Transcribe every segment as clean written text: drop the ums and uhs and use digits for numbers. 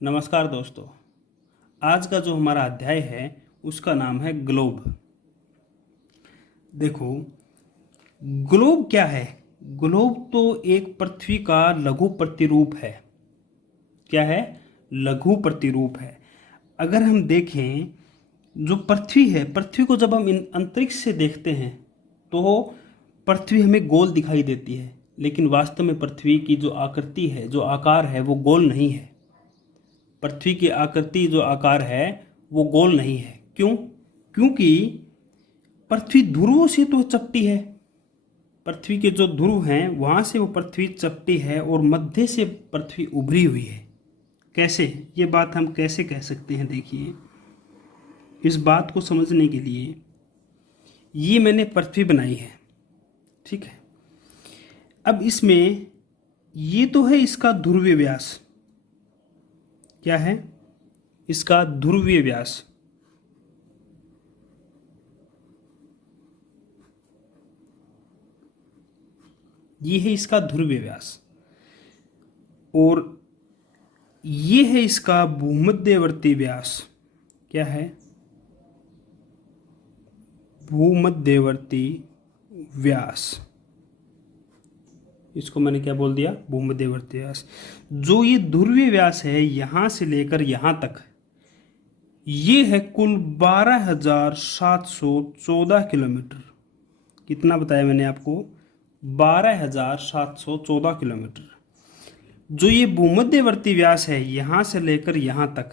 नमस्कार दोस्तों। आज का जो हमारा अध्याय है उसका नाम है ग्लोब। देखो, ग्लोब क्या है? ग्लोब तो एक पृथ्वी का लघु प्रतिरूप है। क्या है? लघु प्रतिरूप है। अगर हम देखें, जो पृथ्वी है, पृथ्वी को जब हम अंतरिक्ष से देखते हैं तो पृथ्वी हमें गोल दिखाई देती है, लेकिन वास्तव में पृथ्वी की जो आकृति है, जो आकार है, वो गोल नहीं है। पृथ्वी की आकृति जो आकार है वो गोल नहीं है। क्यों? क्योंकि पृथ्वी ध्रुवों से तो चपटी है। पृथ्वी के जो ध्रुव हैं वहां से वो पृथ्वी चपटी है और मध्य से पृथ्वी उभरी हुई है। कैसे? ये बात हम कैसे कह सकते हैं? देखिए, इस बात को समझने के लिए ये मैंने पृथ्वी बनाई है, ठीक है। अब इसमें ये तो है इसका ध्रुवीय व्यास। क्या है? इसका ध्रुवीय व्यास। ये है इसका ध्रुवीय व्यास और ये है इसका भूमध्यवर्ती व्यास। क्या है? भूमध्यवर्ती व्यास। इसको मैंने क्या बोल दिया? भूमध्यवर्ती व्यास। जो ये ध्रुवीय व्यास है यहां से लेकर यहां तक, ये है कुल 12,714 किलोमीटर। कितना बताया मैंने आपको? 12,714 किलोमीटर। जो ये भूमध्यवर्ती व्यास है यहां से लेकर यहां तक,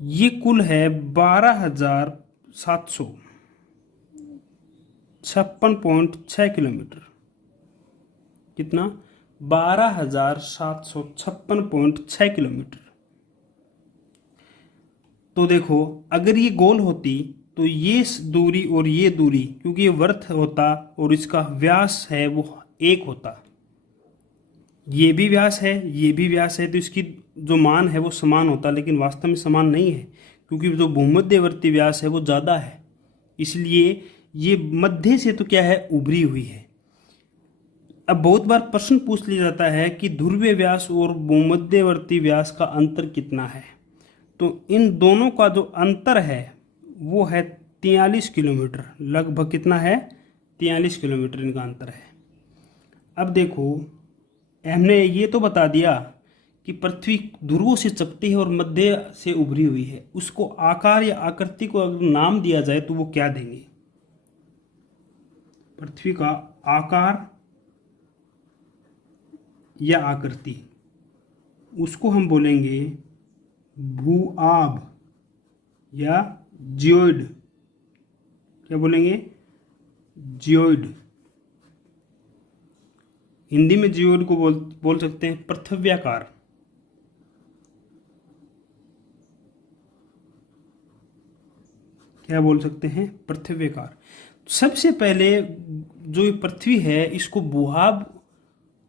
ये कुल है 12,756.6 किलोमीटर। कितना? 12,756.6 किलोमीटर। तो देखो, अगर ये गोल होती तो ये दूरी और ये दूरी, क्योंकि ये वर्त होता और इसका व्यास है वो एक होता, ये भी व्यास है ये भी व्यास है, तो इसकी जो मान है वो समान होता, लेकिन वास्तव में समान नहीं है, क्योंकि जो भूमध्यवर्ती व्यास है वो ज़्यादा है। इसलिए ये मध्य से तो क्या है? उभरी हुई है। अब बहुत बार प्रश्न पूछ लिया जाता है कि ध्रुवीय व्यास और भूमध्यवर्ती व्यास का अंतर कितना है। तो इन दोनों का जो अंतर है वो है 43 किलोमीटर। लगभग कितना है? 43 किलोमीटर इनका अंतर है। अब देखो, हमने ये तो बता दिया कि पृथ्वी ध्रुवों से चपटी है और मध्य से उभरी हुई है। उसको आकार या आकृति को अगर नाम दिया जाए तो वो क्या देंगे? पृथ्वी का आकार या आकृति, उसको हम बोलेंगे भूआभ या जियोइड। क्या बोलेंगे? जियोइड। हिंदी में जियोइड को बोल सकते हैं पृथ्व्याकार। क्या बोल सकते हैं? पृथ्व्याकार। सबसे पहले जो ये पृथ्वी है इसको भूआभ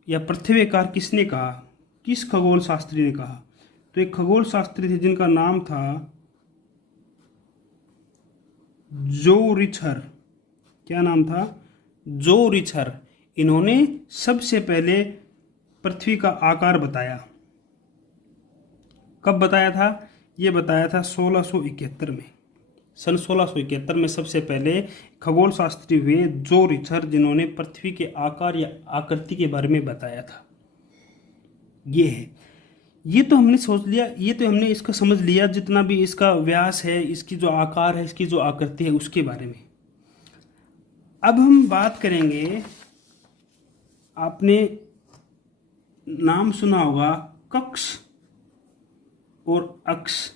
या पृथ्व्याकार किसने कहा? किस खगोल शास्त्री ने कहा? तो एक खगोल शास्त्री थे जिनका नाम था जो रिचर। क्या नाम था? जो रिचर। इन्होंने सबसे पहले पृथ्वी का आकार बताया। कब बताया था? ये बताया था 1671 में। सन 1671 में सबसे पहले खगोल शास्त्री हुए जो रिचर, जिन्होंने पृथ्वी के आकार या आकृति के बारे में बताया था। ये है, ये तो हमने सोच लिया, ये तो हमने इसका समझ लिया, जितना भी इसका व्यास है, इसकी जो आकार है, इसकी जो आकृति है, उसके बारे में। अब हम बात करेंगे, आपने नाम सुना होगा कक्ष और अक्ष।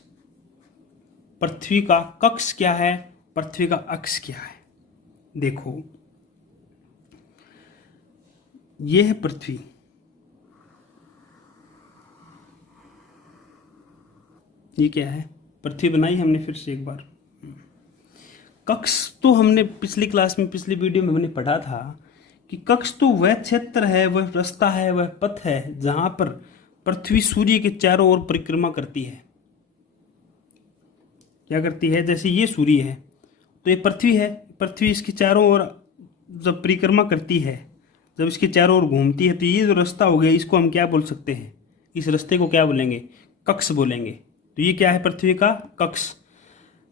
पृथ्वी का कक्ष क्या है? पृथ्वी का अक्ष क्या है? देखो, ये है पृथ्वी। ये क्या है? पृथ्वी बनाई हमने फिर से एक बार। कक्ष तो हमने पिछली क्लास में, पिछली वीडियो में हमने पढ़ा था कि कक्ष तो वह क्षेत्र है, वह रास्ता है, वह पथ है जहां पर पृथ्वी सूर्य के चारों ओर परिक्रमा करती है। क्या करती है? जैसे ये सूर्य है तो ये पृथ्वी है। पृथ्वी इसके चारों ओर जब परिक्रमा करती है, जब इसके चारों ओर घूमती है, तो ये जो रास्ता हो गया इसको हम क्या बोल सकते हैं? इस रास्ते को क्या बोलेंगे? कक्ष बोलेंगे। तो ये क्या है? पृथ्वी का कक्ष।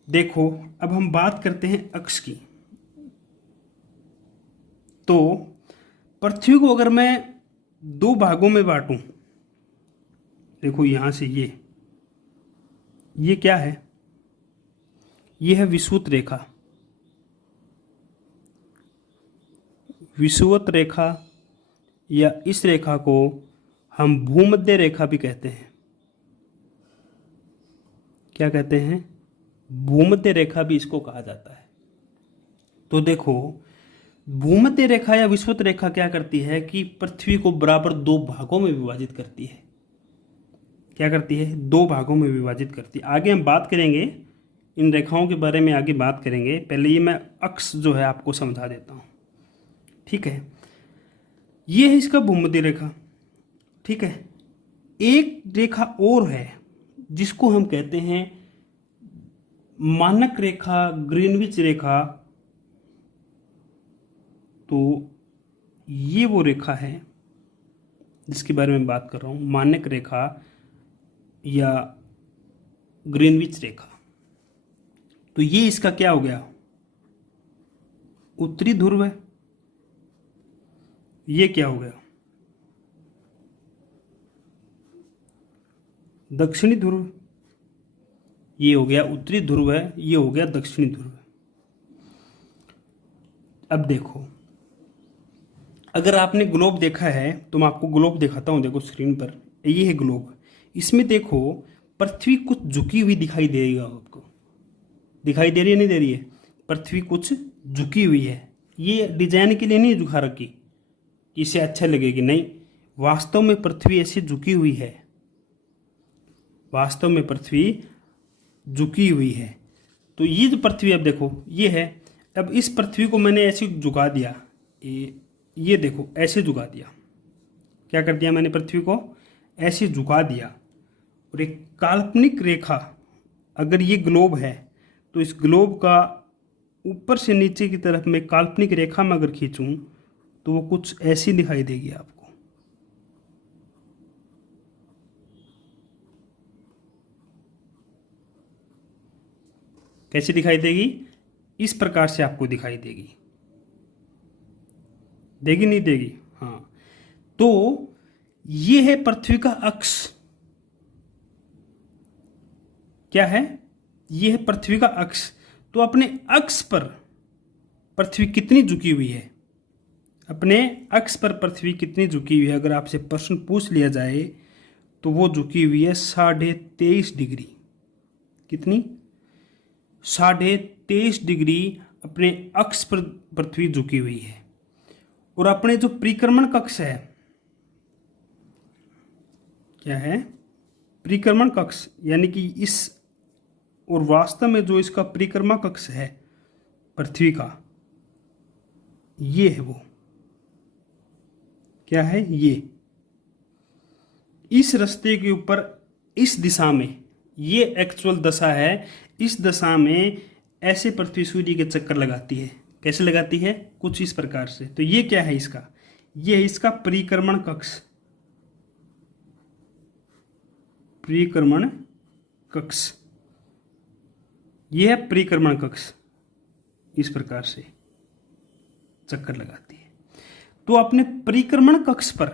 देखो अब हम बात करते हैं अक्ष की। तो पृथ्वी को अगर मैं दो भागों में बांटूं, देखो यहां से ये क्या है? ये है विषुवत रेखा। विषुवत रेखा या इस रेखा को हम भूमध्य रेखा भी कहते हैं। क्या कहते हैं? भूमध्य रेखा भी इसको कहा जाता है। तो देखो भूमध्य रेखा या विषुवत रेखा क्या करती है कि पृथ्वी को बराबर दो भागों में विभाजित करती है। क्या करती है? दो भागों में विभाजित करती है। आगे हम बात करेंगे इन रेखाओं के बारे में, आगे बात करेंगे। पहले ये मैं अक्ष जो है आपको समझा देता हूँ। ठीक है, ये है इसका भूमध्य रेखा। ठीक है, एक रेखा और है जिसको हम कहते हैं मानक रेखा, ग्रीनविच रेखा। तो ये वो रेखा है जिसके बारे में बात कर रहा हूं, मानक रेखा या ग्रीनविच रेखा। तो ये इसका क्या हो गया? उत्तरी ध्रुव है। ये क्या हो गया? दक्षिणी ध्रुव। ये हो गया उत्तरी ध्रुव है, ये हो गया दक्षिणी ध्रुव है। अब देखो अगर आपने ग्लोब देखा है तो मैं आपको ग्लोब दिखाता हूं। देखो स्क्रीन पर ये है ग्लोब। इसमें देखो पृथ्वी कुछ झुकी हुई दिखाई दे रही है आपको। दिखाई दे रही है नहीं दे रही है? पृथ्वी कुछ झुकी हुई है। ये डिजाइन के लिए नहीं झुका रखी कि इसे अच्छा लगेगी, नहीं। वास्तव में पृथ्वी ऐसी झुकी हुई है। वास्तव में पृथ्वी झुकी हुई है। तो ये जो पृथ्वी अब देखो ये है। अब इस पृथ्वी को मैंने ऐसे झुका दिया, ये देखो ऐसे झुका दिया। क्या कर दिया मैंने? पृथ्वी को ऐसे झुका दिया। और एक काल्पनिक रेखा, अगर ये ग्लोब है तो इस ग्लोब का ऊपर से नीचे की तरफ में काल्पनिक रेखा में अगर खींचूं तो वो कुछ ऐसी दिखाई देगी आपको। कैसी दिखाई देगी? इस प्रकार से आपको दिखाई देगी। देगी नहीं देगी? हाँ। तो ये है पृथ्वी का अक्ष। क्या है? ये है पृथ्वी का अक्ष। तो अपने अक्ष पर पृथ्वी कितनी झुकी हुई है? अपने अक्ष पर पृथ्वी कितनी झुकी हुई है अगर आपसे प्रश्न पूछ लिया जाए तो वो झुकी हुई है 23.5 डिग्री। कितनी? 23.5 डिग्री अपने अक्ष पर पृथ्वी झुकी हुई है। और अपने जो परिक्रमण कक्ष है, क्या है? परिक्रमण कक्ष, यानी कि इस, और वास्तव में जो इसका परिक्रमा कक्ष है पृथ्वी का, ये है वो। क्या है? ये इस रास्ते के ऊपर इस दिशा में, ये एक्चुअल दशा है। इस दशा में ऐसे पृथ्वी सूर्य के चक्कर लगाती है। कैसे लगाती है? कुछ इस प्रकार से। तो ये क्या है इसका? ये है इसका परिक्रमण कक्ष। परिक्रमण कक्ष, ये है परिक्रमण कक्ष। इस प्रकार से चक्कर लगाती है। तो अपने परिक्रमण कक्ष पर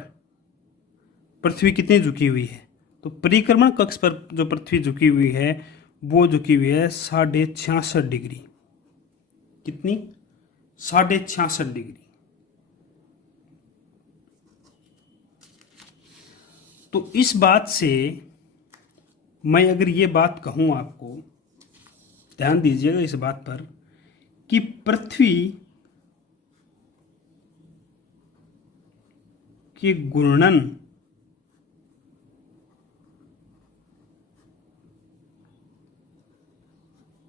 पृथ्वी कितनी झुकी हुई है? तो परिक्रमण कक्ष पर जो पृथ्वी झुकी हुई है वो झुकी हुई है 66.5 डिग्री। कितनी? 66.5 डिग्री। तो इस बात से मैं अगर ये बात कहूं आपको, ध्यान दीजिएगा इस बात पर, कि पृथ्वी के घूर्णन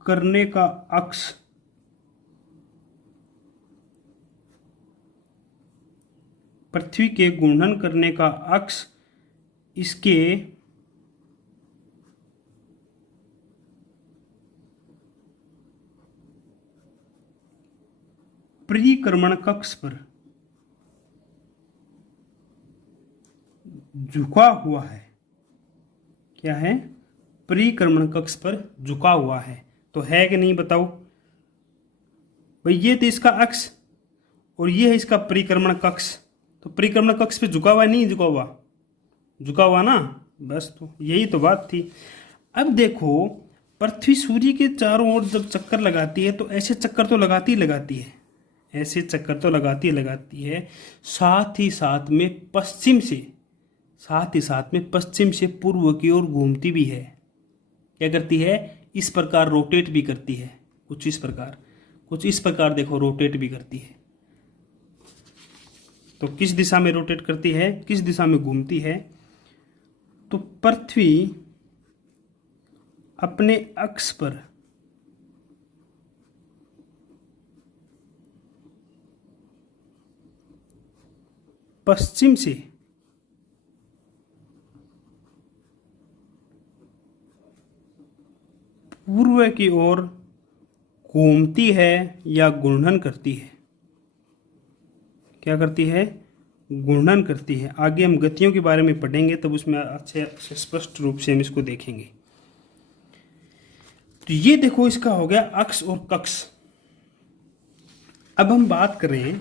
करने का अक्ष पृथ्वी के घूर्णन करने का अक्ष इसके परिक्रमण कक्ष पर झुका हुआ है। क्या है, परिक्रमण कक्ष पर झुका हुआ है। तो है कि नहीं बताओ भाई, ये तो इसका अक्ष और ये है इसका परिक्रमण कक्ष, तो परिक्रमण कक्ष पे झुका हुआ नहीं झुका हुआ, झुका हुआ ना, बस तो यही तो बात थी। अब देखो, पृथ्वी सूर्य के चारों ओर जब चक्कर लगाती है तो ऐसे चक्कर तो लगाती ही लगाती है, ऐसे चक्कर तो लगाती ही लगाती है, साथ ही साथ में पश्चिम से, साथ ही साथ में पश्चिम से पूर्व की ओर घूमती भी है। क्या करती है, इस प्रकार रोटेट भी करती है, कुछ इस प्रकार, कुछ इस प्रकार देखो रोटेट भी करती है। तो किस दिशा में रोटेट करती है, किस दिशा में घूमती है, तो पृथ्वी अपने अक्ष पर पश्चिम से पूर्व की ओर घूमती है या घूर्णन करती है। क्या करती है, घूर्णन करती है। आगे हम गतियों के बारे में पढ़ेंगे तब उसमें अच्छे स्पष्ट रूप से हम इसको देखेंगे। तो ये देखो, इसका हो गया अक्ष और कक्ष। अब हम बात करें,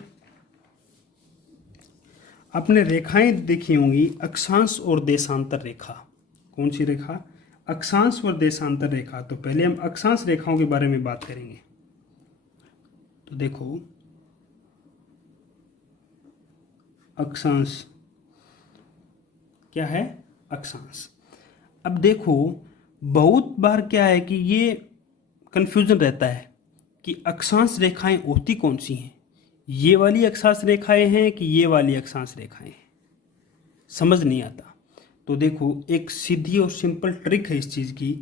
आपने रेखाएं देखी होंगी, अक्षांश और देशांतर रेखा। कौन सी रेखा, अक्षांश और देशांतर रेखा। तो पहले हम अक्षांश रेखाओं के बारे में बात करेंगे। तो देखो, अक्षांश क्या है, अक्षांश। अब देखो, बहुत बार क्या है कि ये कंफ्यूजन रहता है कि अक्षांश रेखाएं होती कौन सी हैं, ये वाली अक्षांश रेखाएं हैं कि ये वाली अक्षांश रेखाएं हैं, समझ नहीं आता। तो देखो, एक सीधी और सिंपल ट्रिक है इस चीज़ की।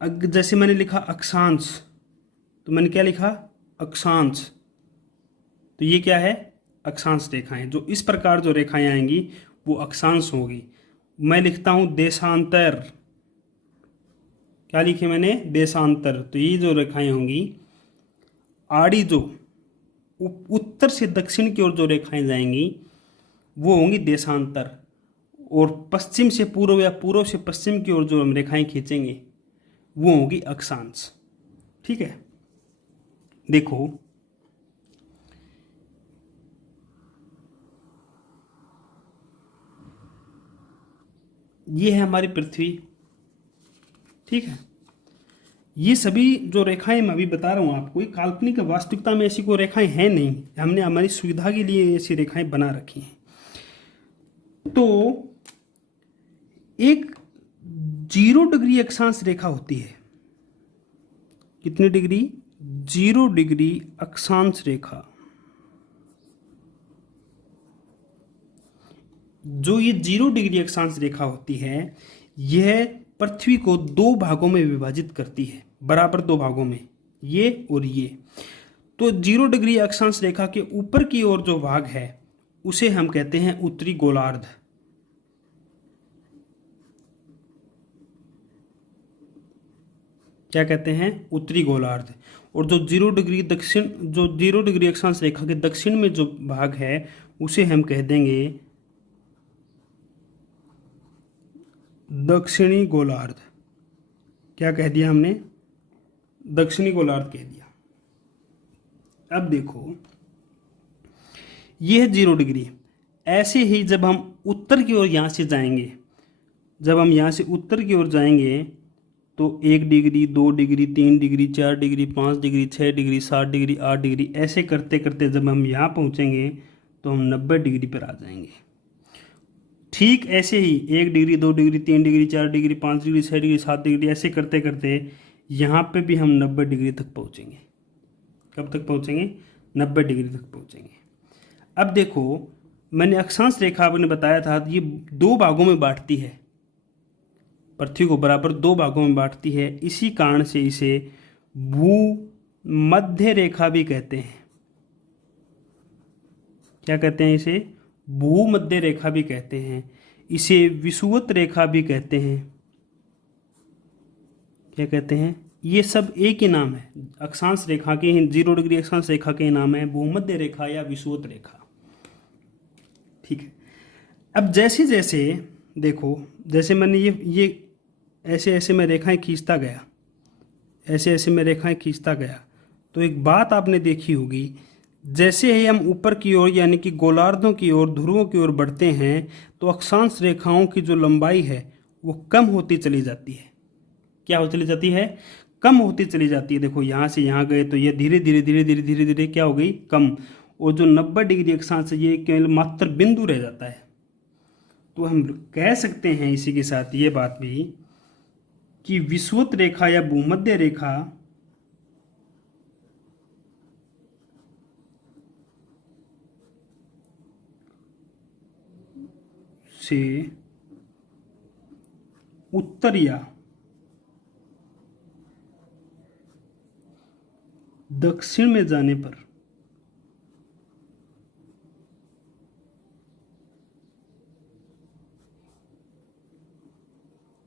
जैसे मैंने लिखा अक्षांश, तो मैंने क्या लिखा, अक्षांश, तो ये क्या है, अक्षांश रेखाएं। जो इस प्रकार जो रेखाएं आएंगी वो अक्षांश होगी। मैं लिखता हूं देशांतर, क्या लिखे मैंने, देशांतर। तो ये जो रेखाएं होंगी आड़ी, जो उत्तर से दक्षिण की ओर जो रेखाएं जाएंगी वो होंगी देशांतर, और पश्चिम से पूर्व या पूर्व से पश्चिम की ओर जो हम रेखाएं खींचेंगे वो होगी अक्षांश। ठीक है, देखो ये है हमारी पृथ्वी। ठीक है, ये सभी जो रेखाएं मैं अभी बता रहा हूं आपको, ये काल्पनिक, वास्तविकता में ऐसी कोई रेखाएं हैं नहीं, हमने हमारी सुविधा के लिए ऐसी रेखाएं बना रखी हैं। तो एक 0 डिग्री अक्षांश रेखा होती है। कितनी डिग्री, 0 डिग्री अक्षांश रेखा। जो ये 0 डिग्री अक्षांश रेखा होती है, यह पृथ्वी को 2 भागों में विभाजित करती है, बराबर 2 भागों में, ये और ये। तो 0 डिग्री अक्षांश रेखा के ऊपर की ओर जो भाग है उसे हम कहते हैं उत्तरी गोलार्ध। क्या कहते हैं, उत्तरी गोलार्ध। और जो 0 डिग्री दक्षिण, जो 0 डिग्री अक्षांश रेखा के दक्षिण में जो भाग है उसे हम कह देंगे दक्षिणी गोलार्ध। क्या कह दिया हमने, दक्षिणी गोलार्ध कह दिया। अब देखो, यह 0 डिग्री। ऐसे ही जब हम उत्तर की ओर यहाँ से जाएंगे, जब हम यहाँ से उत्तर की ओर जाएंगे तो 1 degree, 2 degree, 3 degree, 4 degree, 5 degree, 6 degree, 7 degree, 8 degree, ऐसे करते करते जब हम यहाँ पहुँचेंगे तो हम 90 डिग्री पर आ जाएंगे। ठीक ऐसे ही 1 degree, 2 degree, 3 degree, 4 degree, 5 degree, 6 degree, 7 degree, ऐसे करते करते यहाँ पे भी हम 90 डिग्री तक पहुँचेंगे। कब तक पहुँचेंगे, 90 डिग्री तक पहुँचेंगे। अब देखो, मैंने अक्षांश रेखा आपने बताया था, ये 2 भागों में बांटती है, पृथ्वी को बराबर 2 भागों में बांटती है। इसी कारण से इसे भूमध्य रेखा भी कहते हैं। क्या कहते हैं इसे, भूमध्य रेखा भी कहते हैं। इसे विषुवत रेखा भी कहते हैं। क्या कहते हैं, ये सब एक ही नाम है, अक्षांश रेखा के, 0 डिग्री अक्षांश रेखा के नाम है भूमध्य रेखा या विषुवत रेखा। ठीक है, अब जैसे जैसे देखो, जैसे मैंने ये ऐसे ऐसे मैं रेखाएं खींचता गया, ऐसे ऐसे मैं रेखाएं खींचता गया, तो एक बात आपने देखी होगी, जैसे ही हम ऊपर की ओर यानी कि गोलार्धों की ओर, ध्रुवों की ओर बढ़ते हैं, तो अक्षांश रेखाओं की जो लंबाई है वो कम होती चली जाती है। क्या हो चली जाती है? कम होती चली जाती है। देखो यहाँ से यहाँ गए तो ये धीरे धीरे धीरे धीरे धीरे धीरे क्या हो गई? कम। और जो 90 डिग्री अक्षांश है ये केवल मात्र बिंदु रह जाता है। तो हम कह सकते हैं इसी के साथ ये बात भी कि विषुवत रेखा या भूमध्य रेखा से उत्तर या दक्षिण में जाने पर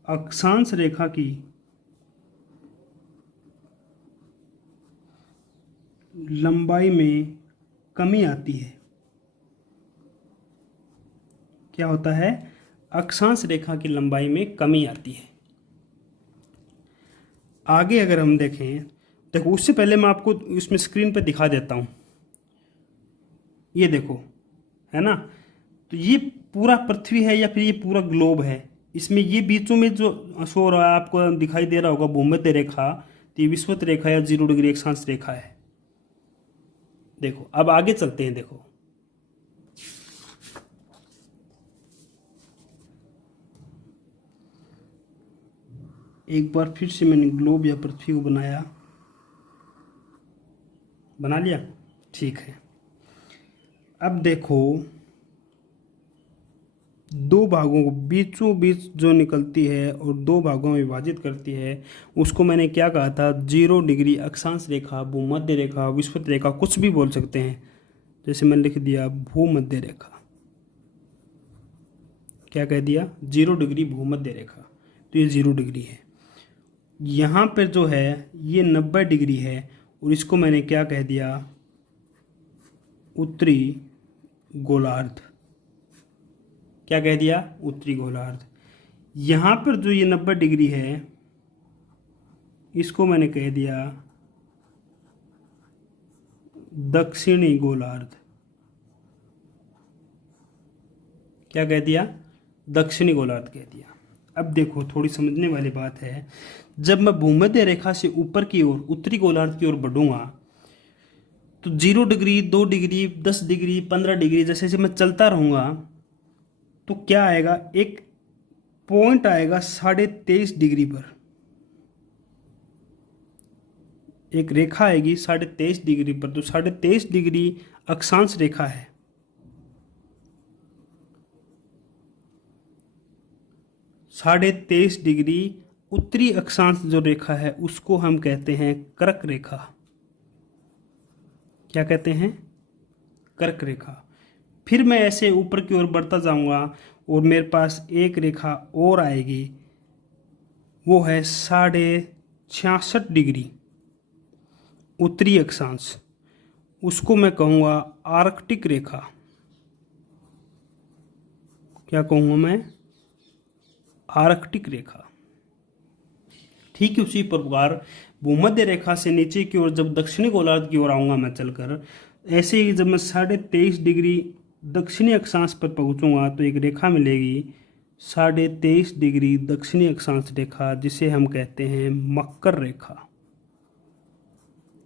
अक्षांश रेखा की लंबाई में कमी आती है। क्या होता है? अक्षांश रेखा की लंबाई में कमी आती है। आगे अगर हम देखें, देखो उससे पहले मैं आपको इसमें स्क्रीन पे दिखा देता हूँ। ये देखो, है ना? तो ये पूरा पृथ्वी है या फिर ये पूरा ग्लोब है। इसमें ये बीचों में जो शो हो रहा है आपको दिखाई दे रहा होगा भूमध्य रेखा, तो ये विषुवत रेखा या 0 डिग्री अक्षांश रेखा है। देखो अब आगे चलते हैं। देखो एक बार फिर से मैंने ग्लोब या पृथ्वी को बना लिया। ठीक है। अब देखो दो भागों को बीचों बीच जो निकलती है और दो भागों में विभाजित करती है, उसको मैंने क्या कहा था? 0 डिग्री अक्षांश रेखा, भूमध्य रेखा, विषुवत रेखा, कुछ भी बोल सकते हैं। जैसे मैंने लिख दिया भूमध्य रेखा। क्या कह दिया? 0 डिग्री भूमध्य रेखा। तो ये 0 डिग्री है। यहाँ पर जो है ये 90 डिग्री है और इसको मैंने क्या कह दिया? उत्तरी गोलार्ध। क्या कह दिया? उत्तरी गोलार्ध। यहाँ पर जो ये 90 डिग्री है इसको मैंने कह दिया दक्षिणी गोलार्ध। क्या कह दिया? दक्षिणी गोलार्ध कह दिया। अब देखो थोड़ी समझने वाली बात है, जब मैं भूमध्य रेखा से ऊपर की ओर उत्तरी गोलार्ध की ओर बढ़ूंगा तो 0 डिग्री, 2 डिग्री, 10 डिग्री, 15 डिग्री जैसे जैसे मैं चलता रहूँगा तो क्या आएगा? एक पॉइंट आएगा 23.5 डिग्री पर। एक रेखा आएगी 23.5 डिग्री पर। तो 23.5 डिग्री अक्षांश रेखा है। 23.5 डिग्री उत्तरी अक्षांश जो रेखा है उसको हम कहते हैं कर्क रेखा। क्या कहते हैं? कर्क रेखा। फिर मैं ऐसे ऊपर की ओर बढ़ता जाऊंगा और मेरे पास एक रेखा और आएगी, वो है 66.5 डिग्री उत्तरी अक्षांश। उसको मैं कहूँगा आर्कटिक रेखा। क्या कहूँगा मैं? आर्कटिक रेखा। ठीक है। उसी प्रकार भूमध्य रेखा से नीचे की ओर जब दक्षिणी गोलार्ध की ओर आऊँगा मैं चलकर, ऐसे ही जब मैं 23.5 डिग्री दक्षिणी अक्षांश पर पहुँचूँगा तो एक रेखा मिलेगी 23.5 डिग्री दक्षिणी अक्षांश रेखा, जिसे हम कहते हैं मकर रेखा।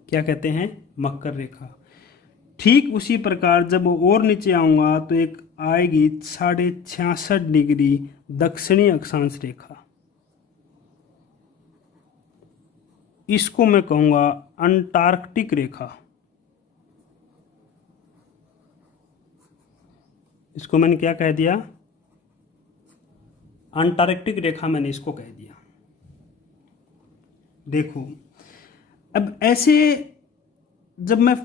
क्या कहते हैं? मकर रेखा। ठीक उसी प्रकार जब और नीचे आऊँगा तो एक आएगी 66.5 डिग्री दक्षिणी अक्षांश रेखा। इसको मैं कहूँगा अंटार्कटिक रेखा। इसको मैंने क्या कह दिया? अंटार्कटिक रेखा मैंने इसको कह दिया। देखो अब ऐसे जब मैं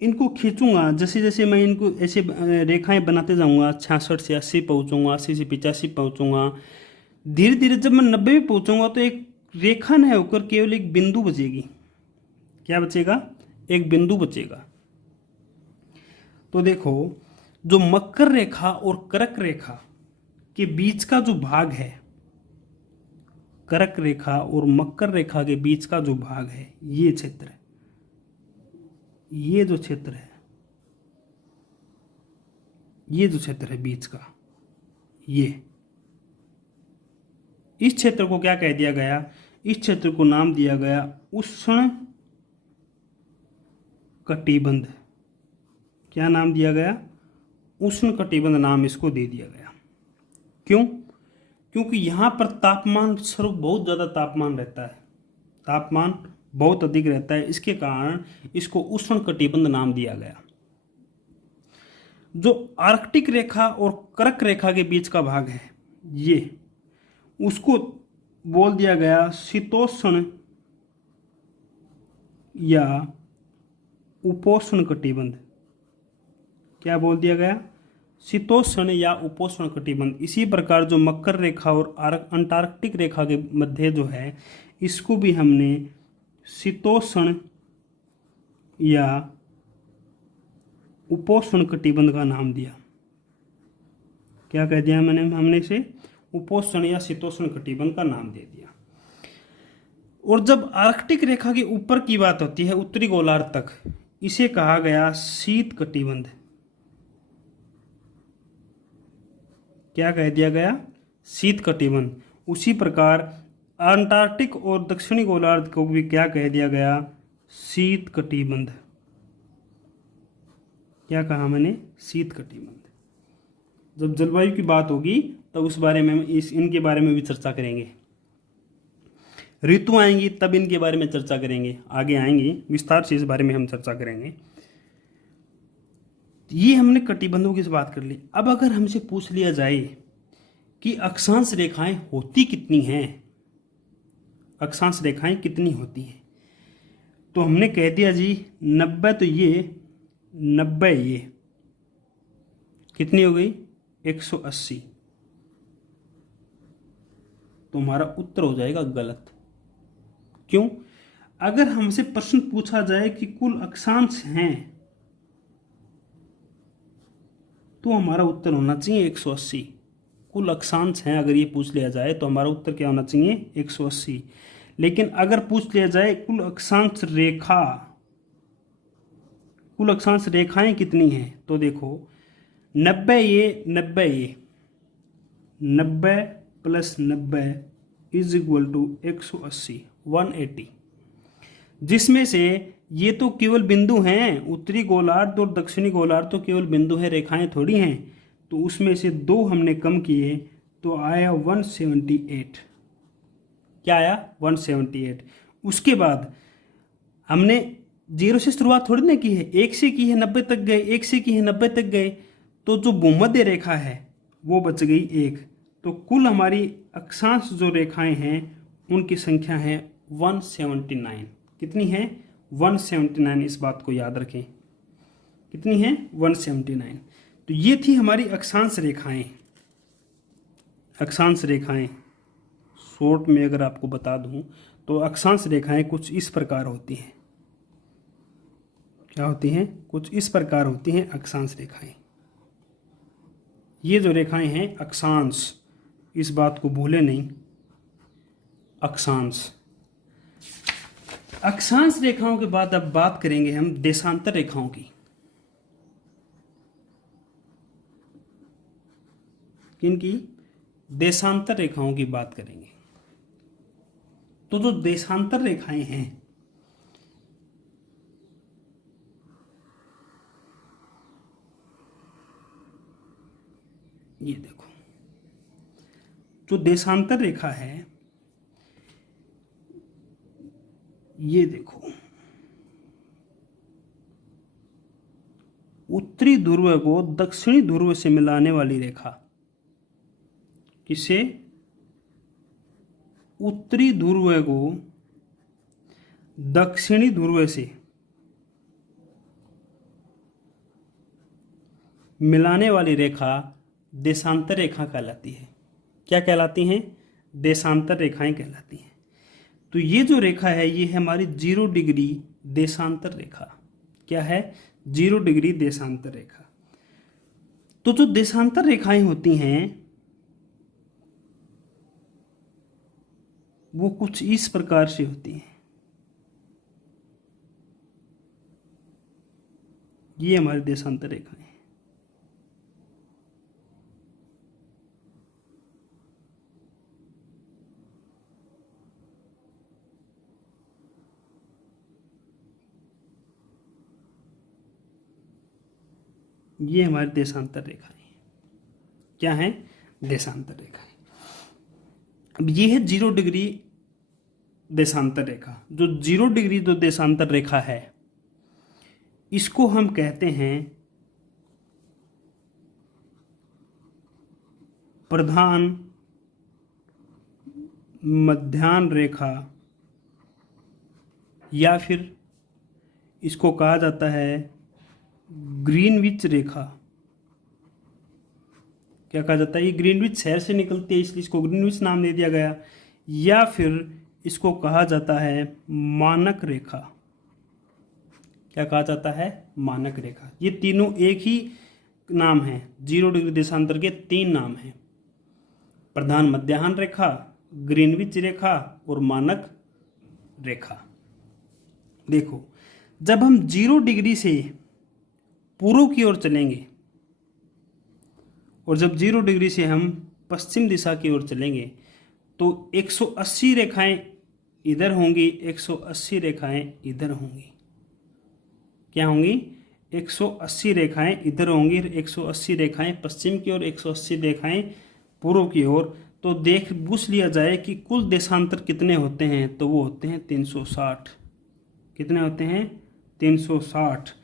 इनको खींचूंगा, जैसे जैसे मैं इनको ऐसे रेखाएं बनाते जाऊंगा, 66 से 80 पहुंचूंगा, 80 से 85 पहुंचूंगा, धीरे धीरे जब मैं 90 में पहुंचूंगा तो एक रेखा न होकर केवल एक बिंदु बचेगी। क्या बचेगा? एक बिंदु बचेगा। तो देखो जो मकर रेखा और कर्क रेखा के बीच का जो भाग है कर्क रेखा और मकर रेखा के बीच का जो भाग है, ये क्षेत्र है, ये जो क्षेत्र है, ये जो क्षेत्र है बीच का, ये इस क्षेत्र को क्या कह दिया गया? इस क्षेत्र को नाम दिया गया उष्ण कटिबंध। क्या नाम दिया गया? उष्ण कटिबंध नाम इसको दे दिया गया। क्यों? क्योंकि यहां पर तापमान स्वरूप बहुत ज़्यादा तापमान रहता है, तापमान बहुत अधिक रहता है, इसके कारण इसको उष्ण कटिबंध नाम दिया गया। जो आर्कटिक रेखा और कर्क रेखा के बीच का भाग है, ये उसको बोल दिया गया शीतोष्ण या उपोष्ण कटिबंध। क्या बोल दिया गया? शीतोष्ण या उपोष्ण कटिबंध। इसी प्रकार जो मकर रेखा और अंटार्कटिक रेखा के मध्य जो है, इसको भी हमने शीतोष्ण या उपोष्ण कटिबंध का नाम दिया। क्या कह दिया हमने इसे? उपोष्ण या शीतोष्ण कटिबंध का नाम दे दिया। और जब आर्कटिक रेखा के ऊपर की बात होती है, उत्तरी गोलार्ध तक, इसे कहा गया शीत कटिबंध। क्या कह दिया गया? शीत कटिबंध। उसी प्रकार अंटार्कटिक और दक्षिणी गोलार्ध को भी क्या कह दिया गया? शीत कटिबंध। क्या कहा मैंने? शीत कटिबंध। जब जलवायु की बात होगी तो उस बारे में इनके बारे में भी चर्चा करेंगे। ऋतु आएंगी तब इनके बारे में चर्चा करेंगे, आगे आएंगी विस्तार से इस बारे में हम चर्चा करेंगे। ये हमने कटिबंधों की बात कर ली। अब अगर हमसे पूछ लिया जाए कि अक्षांश रेखाएं होती कितनी हैं, अक्षांश रेखाएं कितनी होती हैं, तो हमने कह दिया जी 90, तो ये 90, ये कितनी हो गई? 180। तो हमारा उत्तर हो जाएगा गलत। क्यों? अगर हमसे प्रश्न पूछा जाए कि कुल अक्षांश हैं, तो हमारा उत्तर होना चाहिए 180। कुल अक्षांश हैं अगर ये पूछ लिया जाए तो हमारा उत्तर क्या होना चाहिए? 180। लेकिन अगर पूछ लिया जाए कुल अक्षांश रेखा, कुल अक्षांश रेखाएं कितनी हैं, तो देखो 90 ये 90 ये 90 + 90 = 180, 180। जिसमें से ये तो केवल बिंदु हैं, उत्तरी गोलार्ध और दक्षिणी गोलार्ध तो केवल बिंदु हैं, रेखाएं थोड़ी हैं। तो उसमें से 2 हमने कम किए तो आया 178। क्या आया? 178। उसके बाद हमने 0 से शुरुआत थोड़ी ना की है, 1 से की है 90 तक गए, 1 से की है 90 तक गए, तो जो भूमध्य रेखा है वो बच गई 1। तो कुल हमारी अक्षांश जो रेखाएं हैं उनकी संख्या है 179। कितनी है? 179। इस बात को याद रखें, कितनी है? 179। तो ये थी हमारी अक्षांश रेखाएं। अक्षांश रेखाएं शॉर्ट में अगर आपको बता दूं तो अक्षांश रेखाएं कुछ इस प्रकार होती हैं। क्या होती हैं? कुछ इस प्रकार होती हैं अक्षांश रेखाएं। ये जो रेखाएं हैं अक्षांश, इस बात को भूले नहीं, अक्षांश। अक्षांश रेखाओं के बाद अब बात करेंगे हम देशांतर रेखाओं की। किनकी? देशांतर रेखाओं की बात करेंगे। तो जो देशांतर रेखाएं हैं, ये देखो, जो देशांतर रेखा है, ये देखो, उत्तरी ध्रुव को दक्षिणी ध्रुव से मिलाने वाली रेखा। किसे? उत्तरी ध्रुव को दक्षिणी ध्रुव से मिलाने वाली रेखा देशांतर रेखा कहलाती है। क्या कहलाती हैं? देशांतर रेखाएं कहलाती हैं। तो ये जो रेखा है ये है हमारी 0 डिग्री देशांतर रेखा। क्या है? 0 डिग्री देशांतर रेखा। तो जो देशांतर रेखाएं होती हैं, वो कुछ इस प्रकार से होती है। ये हमारी देशांतर रेखाएं। ये हमारी देशांतर रेखाएं क्या हैं? देशांतर रेखाएं। अब ये है 0 डिग्री देशांतर रेखा। जो 0 डिग्री जो देशांतर रेखा है, इसको हम कहते हैं प्रधान मध्याह्न रेखा, या फिर इसको कहा जाता है ग्रीनविच रेखा। क्या कहा जाता है? ये ग्रीनविच शहर से निकलती है, इसलिए इसको ग्रीनविच नाम दे दिया गया। या फिर इसको कहा जाता है मानक रेखा। क्या कहा जाता है? मानक रेखा। ये तीनों एक ही नाम है। 0 डिग्री देशांतर के 3 नाम हैं: प्रधान मध्याह्न रेखा, ग्रीनविच रेखा और मानक रेखा। देखो, जब हम 0 डिग्री से पूर्व की ओर चलेंगे और जब 0 डिग्री से हम पश्चिम दिशा की ओर चलेंगे तो 180 रेखाएं इधर होंगी, 180 रेखाएं इधर होंगी। क्या होंगी? 180 रेखाएं इधर होंगी, 180 रेखाएं पश्चिम की ओर, 180 रेखाएं पूर्व की ओर। तो देख पूछ लिया जाए कि कुल देशांतर कितने होते हैं, तो वो होते हैं 360। कितने होते हैं? 360।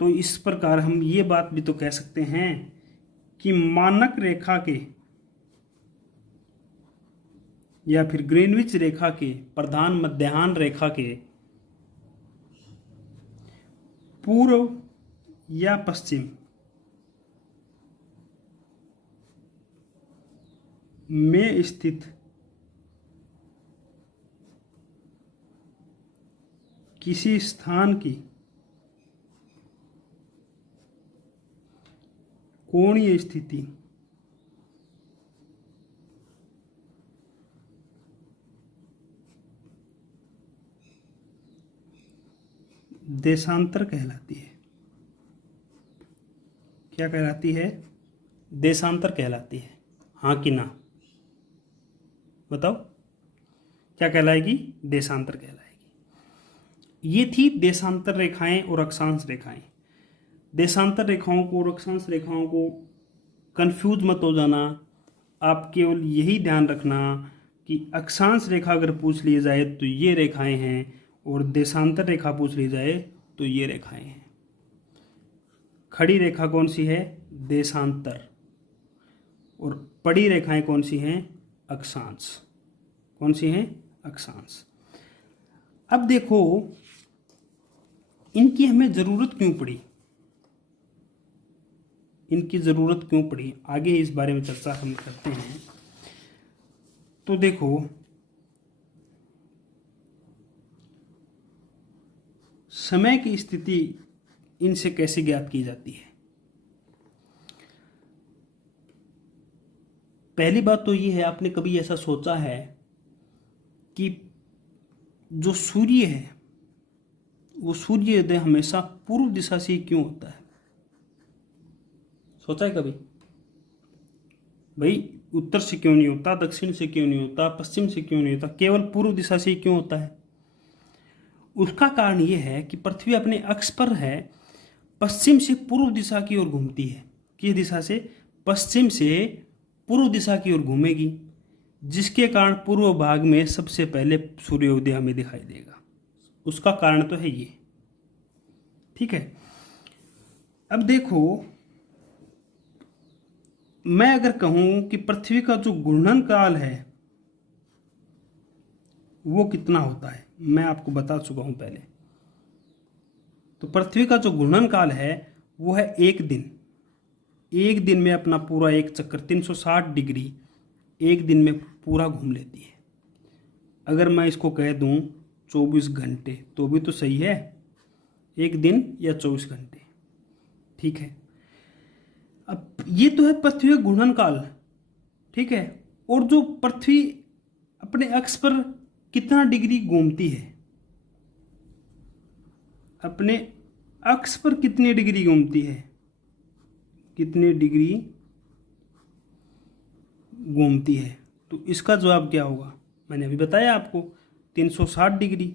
तो इस प्रकार हम ये बात भी तो कह सकते हैं कि मानक रेखा के या फिर ग्रीनविच रेखा के, प्रधान मध्याह्न रेखा के पूर्व या पश्चिम में स्थित किसी स्थान की कोणीय स्थिति देशांतर कहलाती है। क्या कहलाती है? देशांतर कहलाती है। हाँ कि ना? बताओ, क्या कहलाएगी? देशांतर कहलाएगी। ये थी देशांतर रेखाएं और अक्षांश रेखाएं। देशांतर रेखाओं को और अक्षांश रेखाओं को कंफ्यूज मत हो जाना। आप केवल यही ध्यान रखना कि अक्षांश रेखा अगर पूछ ली जाए तो ये रेखाएं हैं, और देशांतर रेखा पूछ ली जाए तो ये रेखाएं हैं। खड़ी रेखा कौन सी है? देशांतर। और पड़ी रेखाएं कौन सी हैं? अक्षांश। कौन सी हैं? अक्षांश। अब देखो, इनकी हमें जरूरत क्यों पड़ी? इनकी जरूरत क्यों पड़ी? आगे इस बारे में चर्चा हम करते हैं। तो देखो, समय की स्थिति इनसे कैसे ज्ञात की जाती है? पहली बात तो ये है, आपने कभी ऐसा सोचा है कि जो सूर्य है वो सूर्योदय हमेशा पूर्व दिशा से क्यों होता है? सोचा है कभी? भाई, उत्तर से क्यों नहीं होता, दक्षिण से क्यों नहीं होता, पश्चिम से क्यों नहीं होता, केवल पूर्व दिशा से क्यों होता है? उसका कारण यह है कि पृथ्वी अपने अक्ष पर है, पश्चिम से पूर्व दिशा की ओर घूमती है। किस दिशा से? पश्चिम से पूर्व दिशा की ओर घूमेगी, जिसके कारण पूर्व भाग में सबसे पहले सूर्योदय हमें दिखाई देगा। उसका कारण तो है ये। ठीक है। अब देखो, मैं अगर कहूं कि पृथ्वी का जो घूर्णन काल है वो कितना होता है, मैं आपको बता चुका हूं पहले। तो पृथ्वी का जो घूर्णन काल है वो है 1 दिन। 1 दिन में अपना पूरा एक चक्कर 360 डिग्री 1 दिन में पूरा घूम लेती है। अगर मैं इसको कह दूं 24 घंटे तो भी तो सही है, 1 दिन या 24 घंटे। ठीक है। अब ये तो है पृथ्वी का घूर्णन काल। ठीक है। और जो पृथ्वी अपने अक्ष पर कितना डिग्री घूमती है, अपने अक्ष पर कितनी डिग्री घूमती है, कितनी डिग्री घूमती है। तो इसका जवाब क्या होगा, मैंने अभी बताया आपको 360 डिग्री।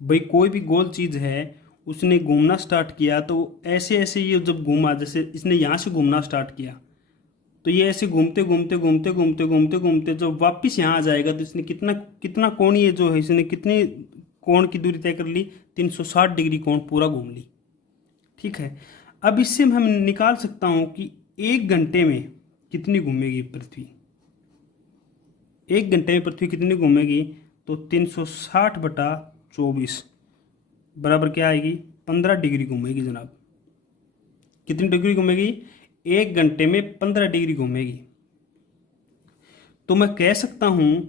भाई कोई भी गोल चीज़ है, उसने घूमना स्टार्ट किया तो ऐसे ऐसे ये जब घूमा, जैसे इसने यहाँ से घूमना स्टार्ट किया तो ये ऐसे घूमते घूमते घूमते घूमते घूमते घूमते जब वापस यहाँ आ जाएगा तो इसने कितना कितना कोणीय जो है, इसने कितनी कोण की दूरी तय कर ली, 360 डिग्री कोण पूरा घूम ली। ठीक है, अब इससे हम निकाल सकता हूँ कि 1 घंटे में कितनी घूमेगी पृथ्वी। 1 घंटे में पृथ्वी कितनी घूमेगी, तो 360/24 बराबर क्या आएगी, 15 डिग्री घूमेगी जनाब। कितनी डिग्री घूमेगी, 1 घंटे में 15 डिग्री घूमेगी। तो मैं कह सकता हूं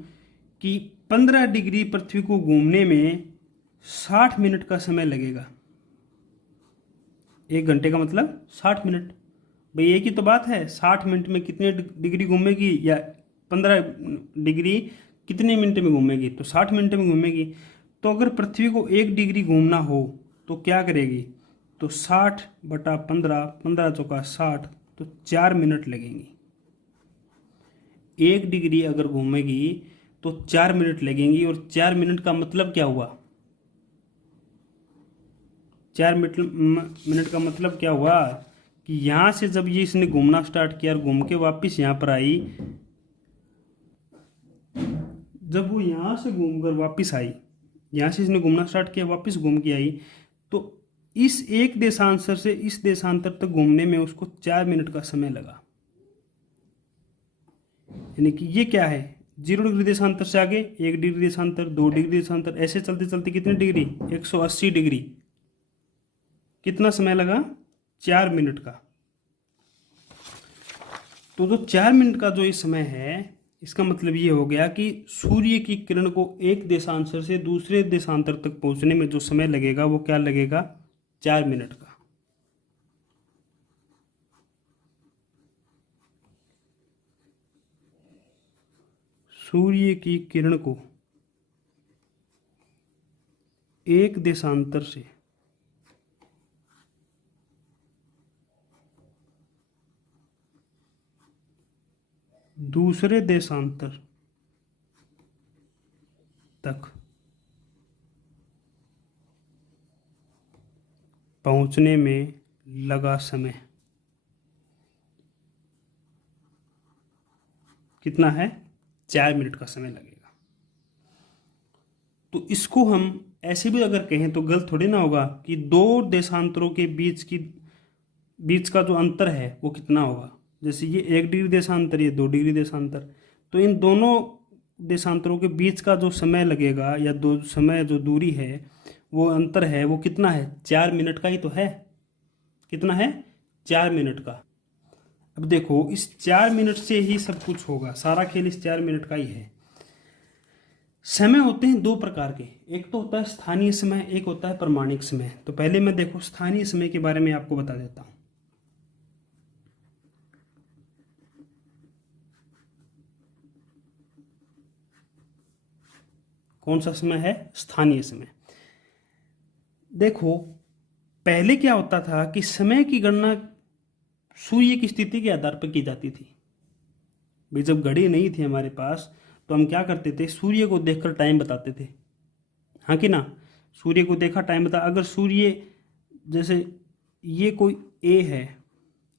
कि 15 डिग्री पृथ्वी को घूमने में 60 मिनट का समय लगेगा। 1 घंटे का मतलब 60 मिनट। भाई एक ही तो बात है, 60 मिनट में कितनी डिग्री घूमेगी या 15 डिग्री कितने मिनट में घूमेगी, तो 60 मिनट में घूमेगी। तो अगर पृथ्वी को 1 डिग्री घूमना हो तो क्या करेगी, तो 60/15, 15 चौका 60, तो 4 मिनट लगेंगी। 1 डिग्री अगर घूमेगी तो 4 मिनट लगेंगी। और 4 मिनट का मतलब क्या हुआ, 4 मिनट का मतलब क्या हुआ कि यहाँ से जब ये इसने घूमना स्टार्ट किया और घूम के वापस यहाँ पर आई, जब वो यहाँ से घूमकर वापस आई, यहाँ से इसने घूमना स्टार्ट किया वापस घूम के आई, तो इस एक देशांतर से इस देशांतर तक घूमने में उसको 4 मिनट का समय लगा। यानी कि ये क्या है, 0 डिग्री देशांतर से आगे 1 डिग्री देशांतर, 2 डिग्री देशांतर, ऐसे चलते चलते कितनी डिग्री, 180 डिग्री। कितना समय लगा, 4 मिनट का। तो जो 4 मिनट का जो ये समय है, इसका मतलब ये हो गया कि सूर्य की किरण को एक देशांतर से दूसरे देशांतर तक पहुंचने में जो समय लगेगा वो क्या लगेगा, 4 मिनट का। सूर्य की किरण को एक देशांतर से दूसरे देशांतर तक पहुंचने में लगा समय कितना है, 4 मिनट का समय लगेगा। तो इसको हम ऐसे भी अगर कहें तो गलत थोड़ी ना होगा कि 2 देशांतरों के बीच का जो अंतर है वो कितना होगा। जैसे ये 1 डिग्री देशांतर, ये 2 डिग्री देशांतर, तो इन दोनों देशांतरों के बीच का जो समय लगेगा या दो समय जो दूरी है वो अंतर है वो कितना है, 4 मिनट का ही तो है। कितना है, 4 मिनट का। अब देखो इस 4 मिनट से ही सब कुछ होगा, सारा खेल इस 4 मिनट का ही है। समय होते हैं 2 प्रकार के, एक तो होता है स्थानीय समय, एक होता है प्रमाणिक समय। तो पहले मैं देखो स्थानीय समय के बारे में आपको बता देता हूं। कौन सा समय है, स्थानीय समय। देखो पहले क्या होता था कि समय की गणना सूर्य की स्थिति के आधार पर की जाती थी। भाई जब घड़ी नहीं थी हमारे पास तो हम क्या करते थे, सूर्य को देखकर टाइम बताते थे, हाँ कि ना। सूर्य को देखा टाइम बता, अगर सूर्य जैसे ये कोई ए है,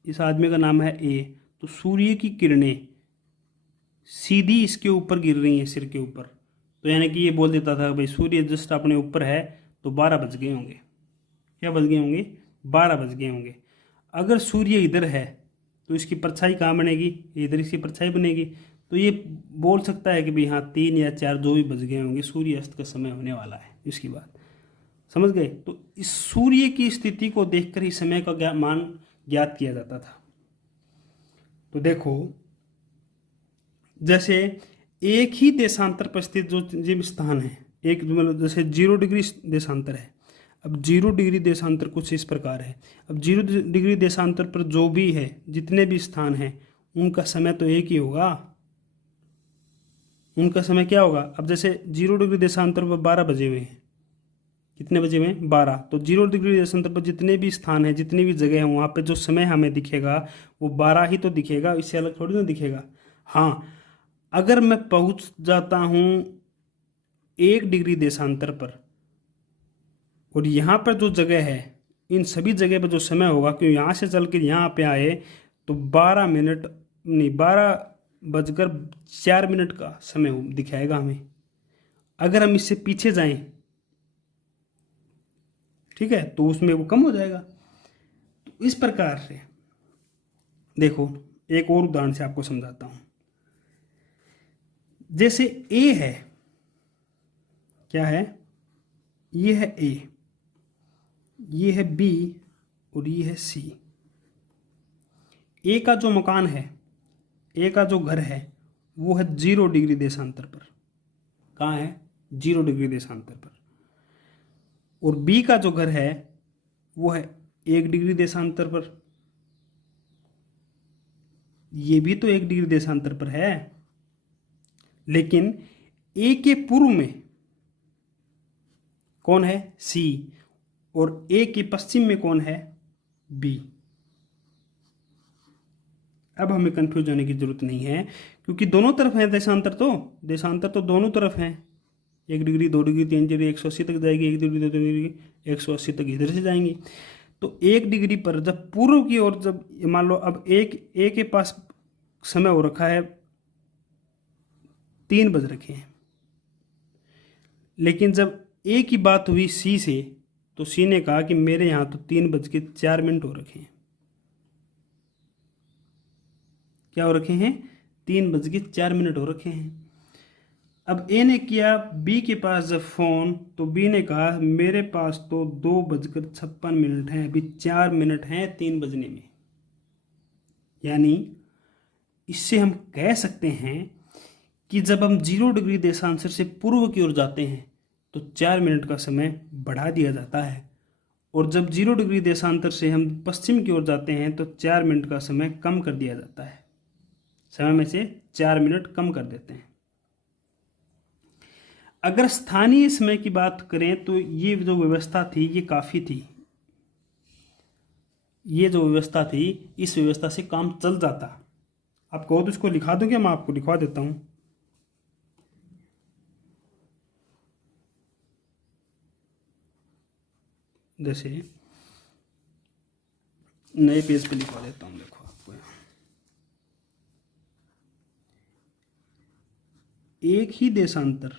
इस आदमी का नाम है ए, तो सूर्य की किरणें सीधी इसके ऊपर गिर रही हैं, सिर के ऊपर, तो यानी कि ये बोल देता था भाई सूर्य जस्ट अपने ऊपर है, तो 12 बज गए होंगे। क्या बज गए होंगे, 12 बज गए होंगे। अगर सूर्य इधर है तो इसकी परछाई कहाँ बनेगी, इधर इसकी परछाई बनेगी, तो ये बोल सकता है कि भाई हाँ 3 या 4 जो भी बज गए होंगे, सूर्य अस्त का समय होने वाला है। इसकी बात समझ गए। तो इस सूर्य की स्थिति को देखकर ही समय का मान ज्ञात किया जाता था। तो देखो जैसे एक ही देशांतर पर स्थित जो जीव स्थान है, एक मतलब जैसे 0 डिग्री देशांतर है। अब 0 डिग्री देशांतर कुछ इस प्रकार है। अब 0 डिग्री देशांतर पर जो भी है, जितने भी स्थान हैं, उनका समय तो एक ही होगा। उनका समय क्या होगा? अब जैसे 0 डिग्री देशांतर पर 12 बजे हुए हैं, कितने बजे हुए हैं? 12। तो 0 डिग्री देशांतर पर जितने भी स्थान हैं, जितनी भी जगह हैं, वहाँ पे जो समय हमें दिखेगा वो 12 ही तो दिखेगा, इससे अलग थोड़ी ना दिखेगा। हाँ, अगर मैं पहुँच जाता हूँ 1 डिग्री देशांतर पर, और यहाँ पर जो जगह है, इन सभी जगह पर जो समय होगा, क्योंकि यहाँ से चल के यहाँ पे आए तो 12 मिनट नहीं, 12 बजकर 4 मिनट का समय दिखाएगा हमें। अगर हम इससे पीछे जाएं, ठीक है, तो उसमें वो कम हो जाएगा। तो इस प्रकार से देखो, एक और उदाहरण से आपको समझाता हूं। जैसे ए है, क्या है? ये है ए, ये है बी और ये है सी। ए का जो मकान है, ए का जो घर है, वो है 0 डिग्री देशांतर पर। कहाँ है? 0 डिग्री देशांतर पर। और बी का जो घर है वो है 1 डिग्री देशांतर पर। ये भी तो 1 डिग्री देशांतर पर है, लेकिन ए के पूर्व में कौन है? सी। और ए के पश्चिम में कौन है? बी। अब हमें कंफ्यूज होने की जरूरत नहीं है, क्योंकि दोनों तरफ है देशांतर, तो दोनों तरफ है। 1 डिग्री, 2 डिग्री, 3 डिग्री, 180 तक जाएगी। 1 डिग्री, 2 डिग्री, 180 तक इधर से जाएंगी। तो 1 डिग्री पर जब पूर्व की ओर, जब मान लो अब एक ए के पास समय हो रखा है 3 बज रखे हैं, लेकिन जब ए की बात हुई सी से, तो सी ने कहा कि मेरे यहाँ तो 3 बज के 4 मिनट हो रखे हैं। क्या हो रखे हैं? 3 बज के 4 मिनट हो रखे हैं। अब ए ने किया बी के पास जब फोन, तो बी ने कहा मेरे पास तो 2 बजकर 56 मिनट हैं, अभी 4 मिनट हैं 3 बजने में। यानी इससे हम कह सकते हैं कि जब हम 0 डिग्री देशांतर से पूर्व की ओर जाते हैं तो 4 मिनट का समय बढ़ा दिया जाता है, और जब 0 डिग्री देशांतर से हम पश्चिम की ओर जाते हैं तो 4 मिनट का समय कम कर दिया जाता है। समय में से 4 मिनट कम कर देते हैं। अगर स्थानीय समय की बात करें तो ये जो व्यवस्था थी ये काफ़ी थी। ये जो व्यवस्था थी, इस व्यवस्था से काम चल जाता। आप कहो तो इसको लिखा दूं क्या? मैं आपको लिखवा देता हूं। जैसे नए पेज पे लिखवा देता हूं, देखो आपको एक ही देशांतर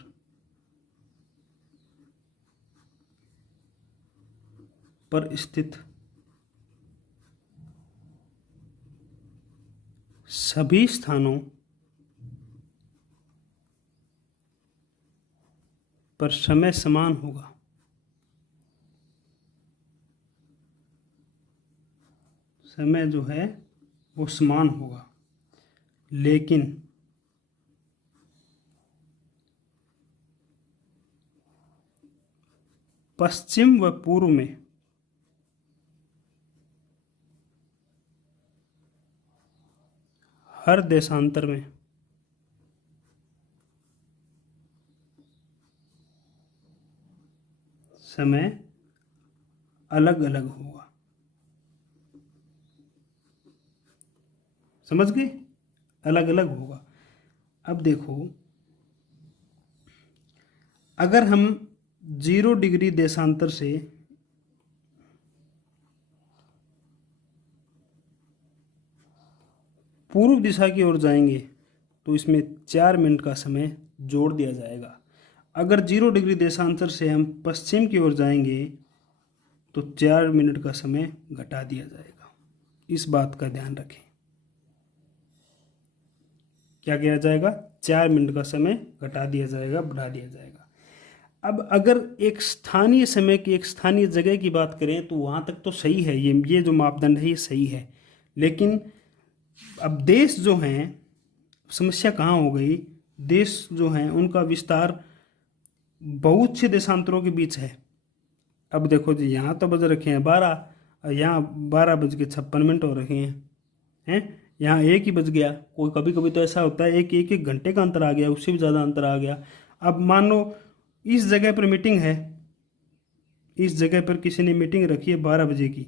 पर स्थित सभी स्थानों पर समय समान होगा। समय जो है वो समान होगा, लेकिन पश्चिम व पूर्व में हर देशांतर में समय अलग अलग होगा। समझ गए? अलग अलग होगा। अब देखो, अगर हम 0 डिग्री देशांतर से पूर्व दिशा की ओर जाएंगे तो इसमें 4 मिनट का समय जोड़ दिया जाएगा। अगर 0 डिग्री देशांतर से हम पश्चिम की ओर जाएंगे तो 4 मिनट का समय घटा दिया जाएगा। इस बात का ध्यान रखें। क्या किया जाएगा? 4 मिनट का समय घटा दिया जाएगा, बढ़ा दिया जाएगा। अब अगर एक स्थानीय समय की, एक स्थानीय जगह की बात करें तो वहाँ तक तो सही है, ये जो मापदंड है ये सही है। लेकिन अब देश जो हैं, समस्या कहाँ हो गई? देश जो हैं उनका विस्तार बहुत से देशांतरों के बीच है। अब देखो जी, यहाँ तो बज रखे हैं 12, यहाँ 12 बज के 56 मिनट हो रखे हैं। यहाँ एक ही बज गया, कोई कभी कभी तो ऐसा होता है एक एक एक घंटे का अंतर आ गया, उससे भी ज़्यादा अंतर आ गया। अब मान लो इस जगह पर मीटिंग है, इस जगह पर किसी ने मीटिंग रखी है 12 बजे की,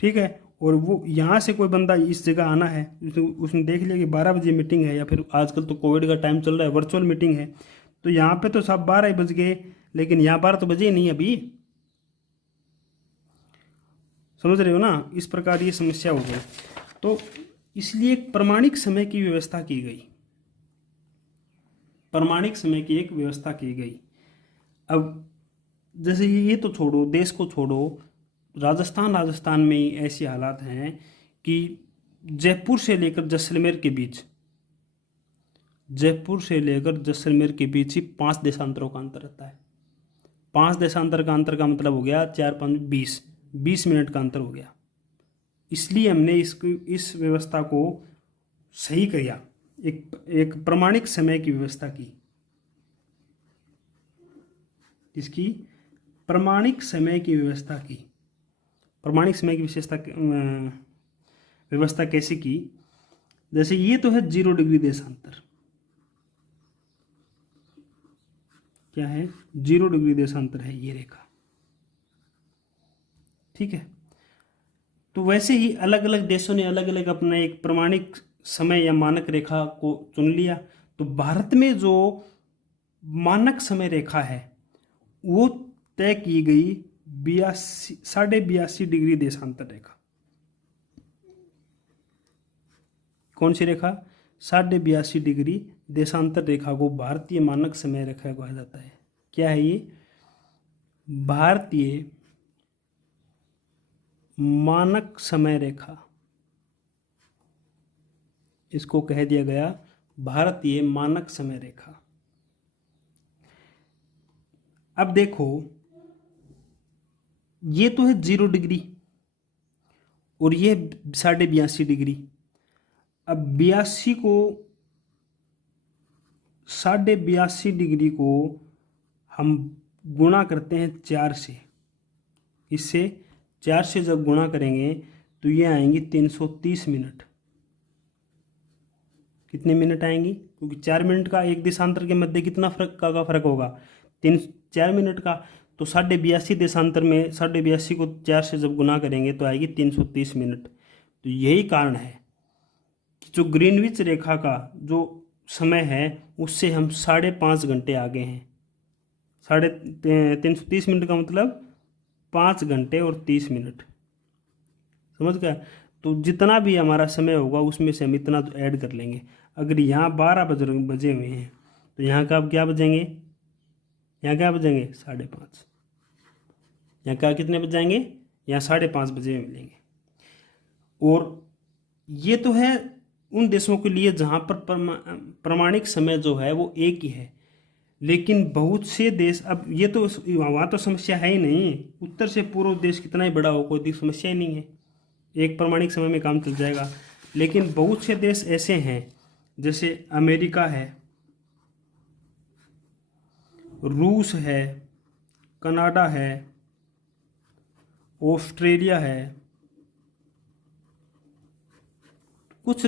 ठीक है, और वो यहाँ से कोई बंदा इस जगह आना है, उसने देख लिया कि 12 बजे मीटिंग है, या फिर आजकल तो कोविड का टाइम चल रहा है, वर्चुअल मीटिंग है, तो यहाँ पे तो सब 12 ही बज गए, लेकिन यहाँ 12 तो बजे ही नहीं अभी। समझ रहे हो ना, इस प्रकार ये समस्या हो गई। तो इसलिए एक प्रमाणिक समय की व्यवस्था की गई, प्रमाणिक समय की एक व्यवस्था की गई। अब जैसे ये तो छोड़ो, देश को छोड़ो, राजस्थान में ही ऐसे हालात हैं कि जयपुर से लेकर जैसलमेर के बीच, जयपुर से लेकर जैसलमेर के बीच ही 5 देशांतरों का अंतर रहता है। 5 देशांतर का अंतर का मतलब हो गया 4 5 20 मिनट का अंतर हो गया। इसलिए हमने इस व्यवस्था को सही किया, एक प्रमाणिक समय की व्यवस्था की। इसकी प्रमाणिक समय की व्यवस्था की। प्रमाणिक समय की व्यवस्था कैसे की? जैसे ये तो है 0 डिग्री देशांतर, क्या है, 0 डिग्री देशांतर है ये रेखा, ठीक है। तो वैसे ही अलग अलग देशों ने अलग अलग अपना एक प्रमाणिक समय या मानक रेखा को चुन लिया। तो भारत में जो मानक समय रेखा है वो तय की गई 82.5 डिग्री देशांतर रेखा। कौन सी रेखा? 82.5 डिग्री देशांतर रेखा को भारतीय मानक समय रेखा कहा जाता है। क्या है ये? भारतीय मानक समय रेखा, इसको कह दिया गया भारतीय मानक समय रेखा। अब देखो, ये तो है 0 डिग्री और ये 82.5 डिग्री। अब 82.5 डिग्री को हम गुणा करते हैं 4 से। इससे 4 से जब गुणा करेंगे तो ये आएंगी 330 मिनट। कितने मिनट आएंगी? क्योंकि 4 मिनट का एक देशांतर के मध्य कितना फर्क का फर्क होगा? 4 मिनट का। तो 82.5 देशांतर में 82.5 को 4 से जब गुना करेंगे तो आएगी 330 मिनट। तो यही कारण है कि जो ग्रीनविच रेखा का जो समय है उससे हम 5.5 घंटे आगे हैं। 330 मिनट का मतलब 5 घंटे और 30 मिनट। समझ गया? तो जितना भी हमारा समय होगा उसमें से हम इतना तो ऐड कर लेंगे। अगर यहाँ 12 बजे हुए हैं तो यहाँ का अब क्या बजेंगे? यहाँ क्या बजेंगे? 5:30। यहाँ का कितने बज जाएंगे? यहाँ 5:30 बजे मिलेंगे। और ये तो है उन देशों के लिए जहाँ पर प्रमाणिक समय जो है वो एक ही है। लेकिन बहुत से देश, अब ये तो वहाँ तो समस्या है ही नहीं, उत्तर से पूर्व देश कितना ही बड़ा हो कोई समस्या ही नहीं है, एक प्रमाणिक समय में काम चल जाएगा। लेकिन बहुत से देश ऐसे हैं जैसे अमेरिका है, रूस है, कनाडा है, ऑस्ट्रेलिया है, कुछ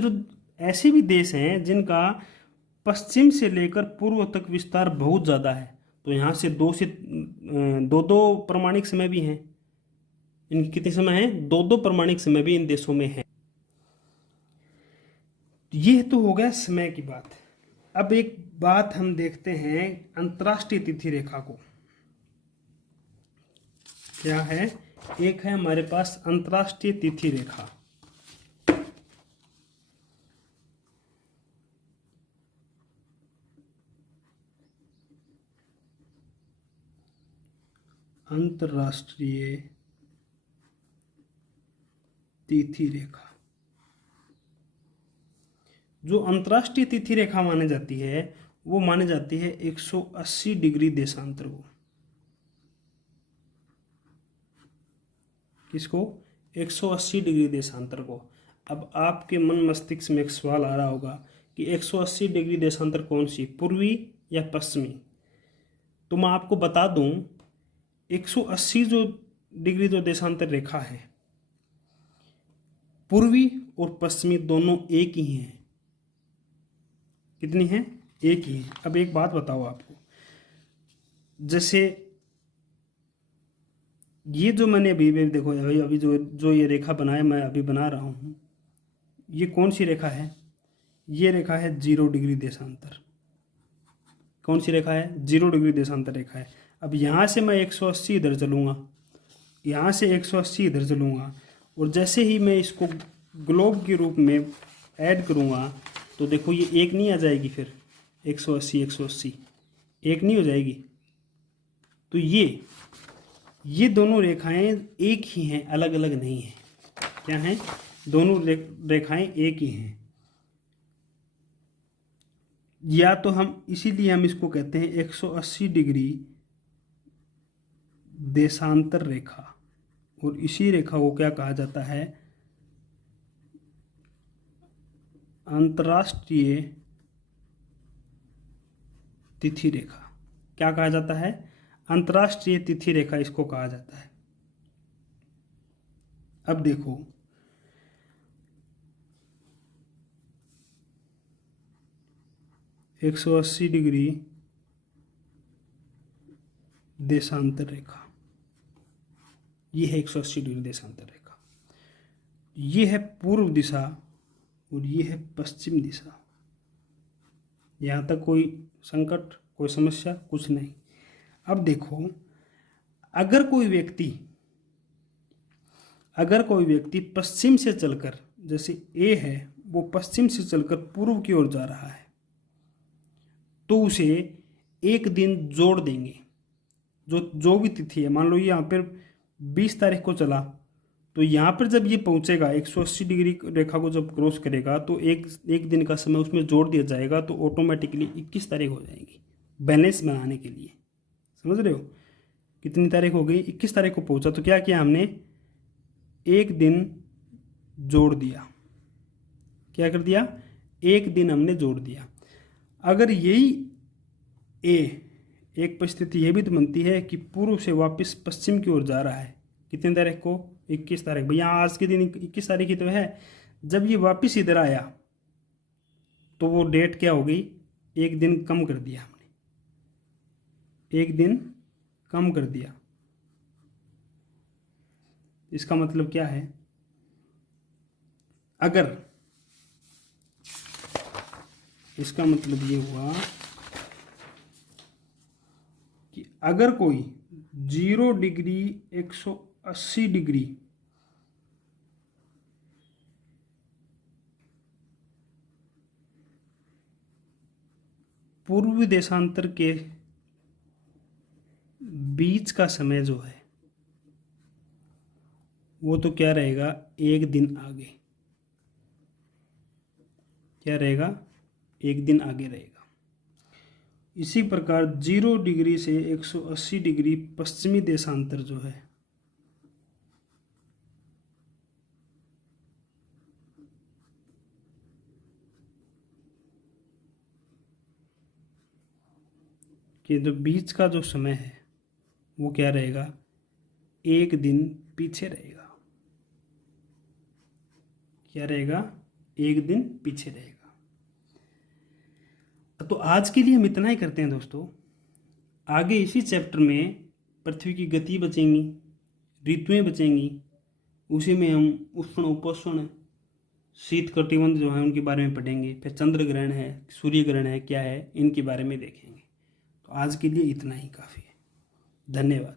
ऐसे भी देश हैं जिनका पश्चिम से लेकर पूर्व तक विस्तार बहुत ज़्यादा है। तो यहाँ से दो दो प्रमाणिक समय भी हैं। इनके कितने समय हैं? 2 प्रमाणिक समय भी इन देशों में है। ये तो हो गया समय की बात। अब एक बात हम देखते हैं अंतर्राष्ट्रीय तिथि रेखा को। क्या है? एक है हमारे पास अंतर्राष्ट्रीय तिथि रेखा। अंतर्राष्ट्रीय तिथि रेखा, जो अंतर्राष्ट्रीय तिथि रेखा मानी जाती है वो मानी जाती है 180 डिग्री देशांतर को। किसको? 180 डिग्री देशांतर को। अब आपके मन मस्तिष्क में एक सवाल आ रहा होगा कि 180 डिग्री देशांतर कौन सी, पूर्वी या पश्चिमी? तो मैं आपको बता दूं 180 जो डिग्री जो देशांतर रेखा है पूर्वी और पश्चिमी दोनों एक ही हैं। कितनी हैं? एक ही हैं। अब एक बात बताओ आपको, जैसे ये जो मैंने अभी देखो अभी जो ये रेखा बनाया, मैं अभी बना रहा हूँ, ये कौन सी रेखा है? ये रेखा है 0 डिग्री देशांतर। कौन सी रेखा है? 0 डिग्री देशांतर रेखा है। अब यहाँ से मैं 180 इधर चलूँगा, यहाँ से 180 इधर चलूँगा, और जैसे ही मैं इसको ग्लोब के रूप में ऐड करूँगा तो देखो ये एक नहीं आ जाएगी, फिर 180 180 एक नहीं हो जाएगी। तो ये दोनों रेखाएं एक ही हैं, अलग अलग नहीं हैं। क्या हैं? दोनों रेखाएं एक ही हैं। या तो हम इसीलिए हम इसको कहते हैं 180 डिग्री देशांतर रेखा, और इसी रेखा को क्या कहा जाता है? अंतर्राष्ट्रीय तिथि रेखा। क्या कहा जाता है? अंतर्राष्ट्रीय तिथि रेखा इसको कहा जाता है। अब देखो, एक 180 डिग्री देशांतर रेखा, ये है 180 डिग्री देशांतर रेखा। ये है पूर्व दिशा और ये है पश्चिम दिशा। यहाँ तक कोई संकट, कोई समस्या, कुछ नहीं। अब देखो, अगर कोई व्यक्ति पश्चिम से चलकर, जैसे ए है वो पश्चिम से चलकर पूर्व की ओर जा रहा है, तो उसे एक दिन जोड़ देंगे। जो भी तिथि है, मान लो यहाँ पर 20 तारीख को चला, तो यहाँ पर जब ये पहुँचेगा 180 डिग्री रेखा को जब क्रॉस करेगा तो एक दिन का समय उसमें जोड़ दिया जाएगा, तो ऑटोमेटिकली 21 तारीख हो जाएगी बैलेंस बनाने के लिए। समझ रहे हो? कितनी तारीख हो गई? 21 तारीख को पहुँचा, तो क्या किया हमने? एक दिन जोड़ दिया। क्या कर दिया? एक दिन हमने जोड़ दिया। अगर यही एक परिस्थिति ये भी तो बनती है कि पूर्व से वापस पश्चिम की ओर जा रहा है। कितनी तारीख को? 21 तारीख। भैया आज के दिन 21 तारीख ही तो है। जब ये वापस इधर आया तो वो डेट क्या हो गई? एक दिन कम कर दिया हमने, एक दिन कम कर दिया। इसका मतलब क्या है? इसका मतलब ये हुआ कि अगर कोई 0 डिग्री 180 डिग्री पूर्वी देशांतर के बीच का समय जो है वो तो क्या रहेगा? एक दिन आगे। क्या रहेगा? एक दिन आगे रहेगा। इसी प्रकार 0 डिग्री से 180 डिग्री पश्चिमी देशांतर जो है कि जो बीच का जो समय है वो क्या रहेगा? एक दिन पीछे रहेगा। क्या रहेगा? एक दिन पीछे रहेगा। तो आज के लिए हम इतना ही करते हैं दोस्तों। आगे इसी चैप्टर में पृथ्वी की गति बचेंगी, ऋतुएं बचेंगी, उसी में हम उष्ण उपोष्ण शीत कटिबंध जो है उनके बारे में पढ़ेंगे। फिर चंद्र ग्रहण है, सूर्य ग्रहण है, क्या है, इनके बारे में देखेंगे। तो आज के लिए इतना ही काफ़ी है। धन्यवाद।